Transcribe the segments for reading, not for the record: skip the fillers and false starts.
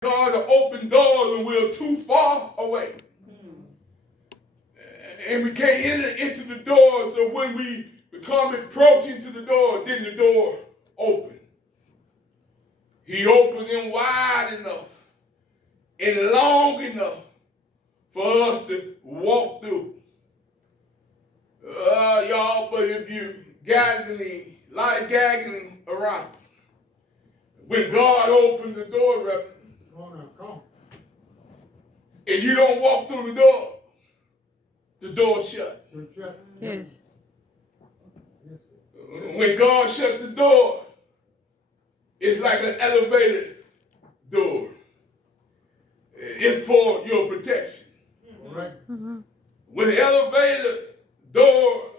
God to open doors and we're too far away. And we can't enter into the door, so when we become approaching to the door, then the door open. He opened them wide enough and long enough for us to walk through. Y'all, but if you gagging around, when God opened the door, Reverend, and you don't walk through the door shut. Yes. When God shuts the door, it's like an elevator door. It's for your protection. Right. Mm-hmm. When the elevator door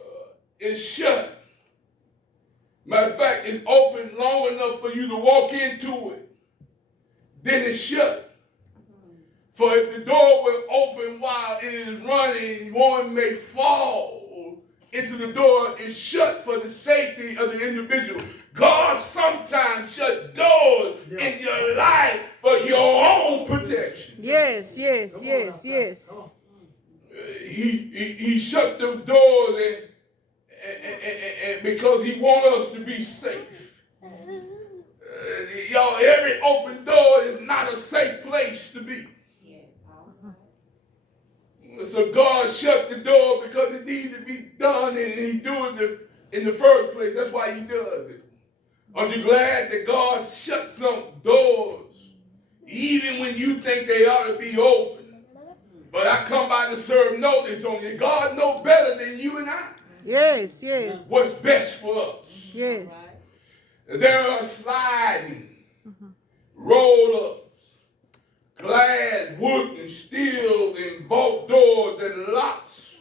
is shut, matter of fact, it's open long enough for you to walk into it, then it's shut. For if the door will open while it is running, one may fall into the door. It's shut for the safety of the individual. God sometimes shut doors in your life for your own protection. Yes. He shut the doors and because he wants us to be safe. Y'all, every open door is not a safe place to be. So God shut the door because it needed to be done, and he do it in the first place. That's why he does it. Aren't you glad that God shut some doors, even when you think they ought to be open? But I come by to serve notice on you. God knows better than you and I. Yes. What's best for us. Yes. There are sliding, roll-ups, glass, wood, and steel, and vault doors that locks,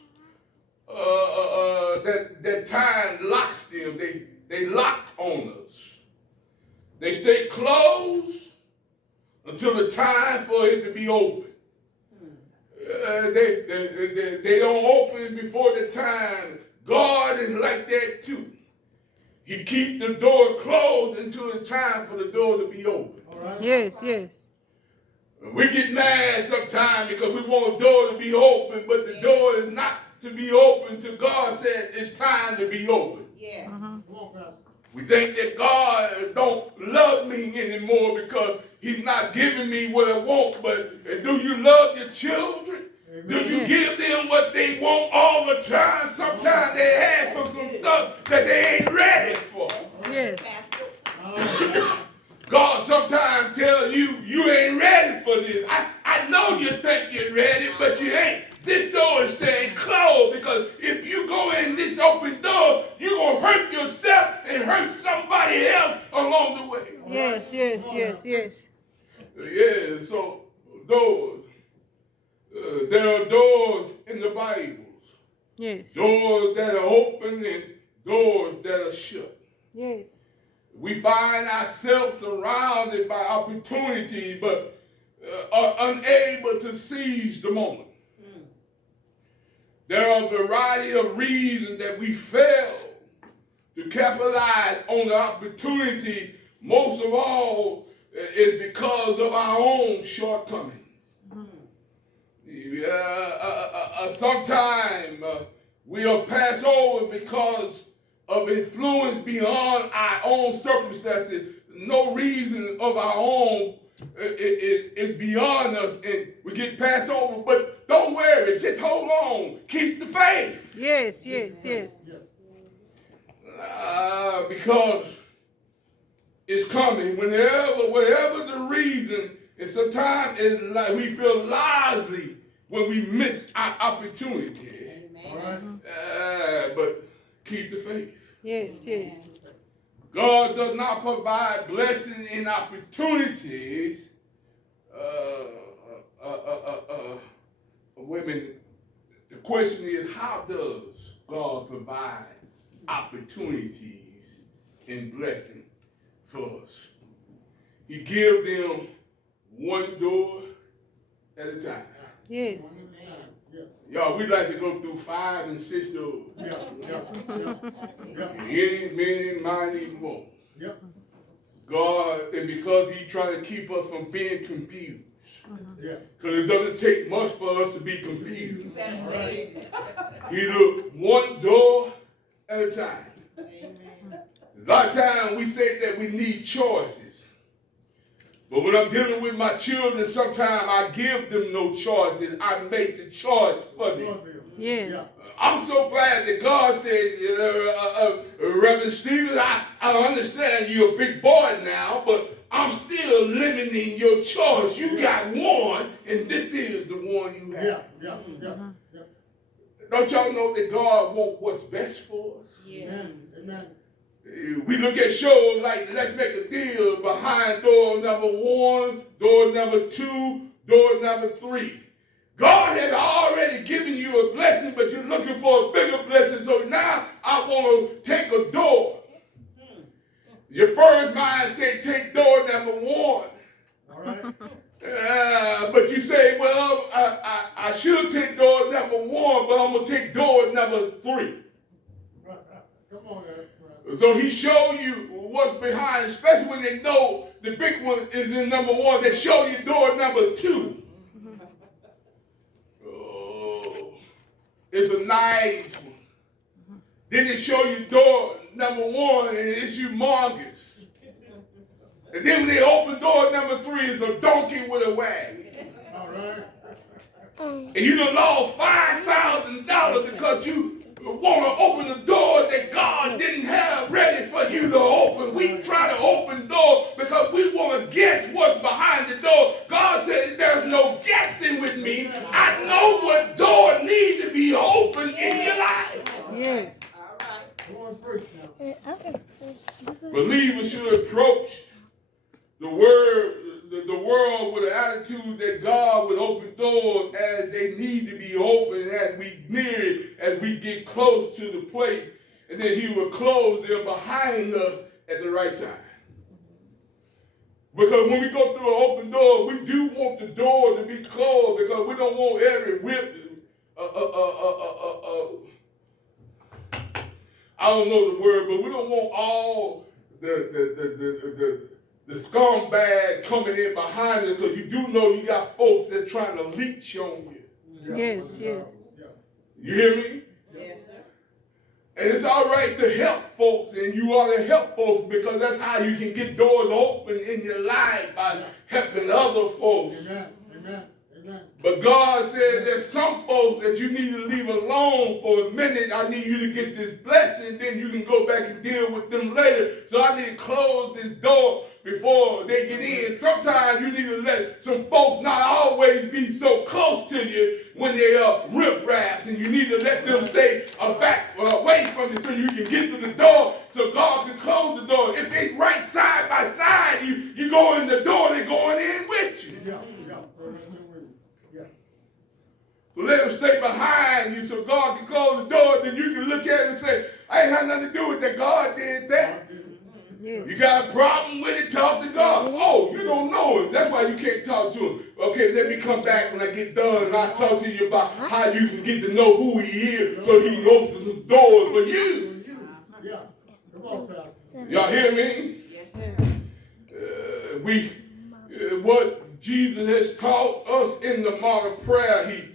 that time locks them. They lock on us. They stay closed until the time for it to be open. They don't open before the time. God is like that too. He keeps the door closed until it's time for the door to be open. Right. Yes. We get mad sometimes because we want the door to be open, but the door is not to be open till God said it's time to be open. Yeah. We think that God don't love me anymore because he's not giving me what I want, but do you love your children? Amen. Do you give them what they want all the time? Sometimes they ask for some stuff that they ain't ready for. Yes. God sometimes tells you, you ain't ready for this. I know you think you're ready, but you ain't. This door is staying closed because if you go in this open door, you're going to hurt yourself and hurt somebody else along the way. Yes. Yeah, so doors. There are doors in the Bible. Yes. Doors that are open and doors that are shut. Yes. We find ourselves surrounded by opportunity, but are unable to seize the moment. There are a variety of reasons that we fail to capitalize on the opportunity. Most of all is because of our own shortcomings. Sometimes we'll pass over because of influence beyond our own circumstances. No reason of our own is beyond us, and we get passed over. But don't worry, just hold on. Keep the faith. Yes. Because it's coming. Whatever the reason, and sometimes it's like we feel lousy when we miss our opportunity. Amen. But keep the faith. Yes. God does not provide blessings and opportunities. Wait a minute. The question is, how does God provide opportunities and blessing for us? He gives them one door at a time. Yes. Y'all, we like to go through 5 and 6 doors. Yeah. Any, many, mighty, more. Yep. God, and because he's trying to keep us from being confused. Yeah. Because it doesn't take much for us to be confused. That's it. He looked one door at a time. A lot of times we say that we need choices. But when I'm dealing with my children, sometimes I give them no choices. I make the choice for them. Yes. I'm so glad that God said, Reverend Stephen, I understand you're a big boy now, but I'm still limiting your choice. You got one, and this is the one you have. Yeah. Don't y'all know that God wants what's best for us? Yeah. Amen. We look at shows like Let's Make a Deal, behind door number 1, door number 2, door number 3. God has already given you a blessing, but you're looking for a bigger blessing. So now I want to take a door. Your first mind say take door number 1. All right. But you say, well, I should take door number 1, but I'm going to take door number 3. Come on, guys. So he showed you what's behind, especially when they know the big one is in number 1. They show you door number 2. Oh, it's a nice one. Then they show you door number 1, and it's humongous. And then when they open door number 3, it's a donkey with a wagon. All right. And you done lost $5,000 because you want to open a door that God didn't have ready for you to open. We try to open doors because we want to guess what's behind the door. God said there's no guessing with me. I know what door needs to be open in your life. Yes. All right. Come on, preach now. Believers should approach the world with an attitude that God would open doors as they need to be open, as we near it, as we get close to the place, and then he will close them behind us at the right time. Because when we go through an open door, we do want the door to be closed because we don't want every whip. I don't know the word, but we don't want all the scumbag coming in behind us, because you do know you got folks that trying to leech on you. Yes, yes. You hear me? Yes, sir. And it's all right to help folks, and you ought to help folks, because that's how you can get doors open in your life, by helping other folks. Amen. But God said there's some folks that you need to leave alone for a minute. I need you to get this blessing, then you can go back and deal with them later. So I need to close this door before they get in. Sometimes you need to let some folks not always be so close to you when they are riffraffs, and you need to let them stay away from you so you can get to the door, so God can close the door. If they right side by side, you go in the door, they're going in with you. Yeah. So let them stay behind you so God can close the door. Then you can look at it and say, I ain't had nothing to do with that. God did that. Yes. You got a problem with it, talk to God. Oh, you don't know him. That's why you can't talk to him. Okay, let me come back when I get done, and I'll talk to you about how you can get to know who he is so he can open some doors for you. Yeah. Come on, Pastor. Y'all hear me? Yes, sir. What Jesus has taught us in the model prayer, he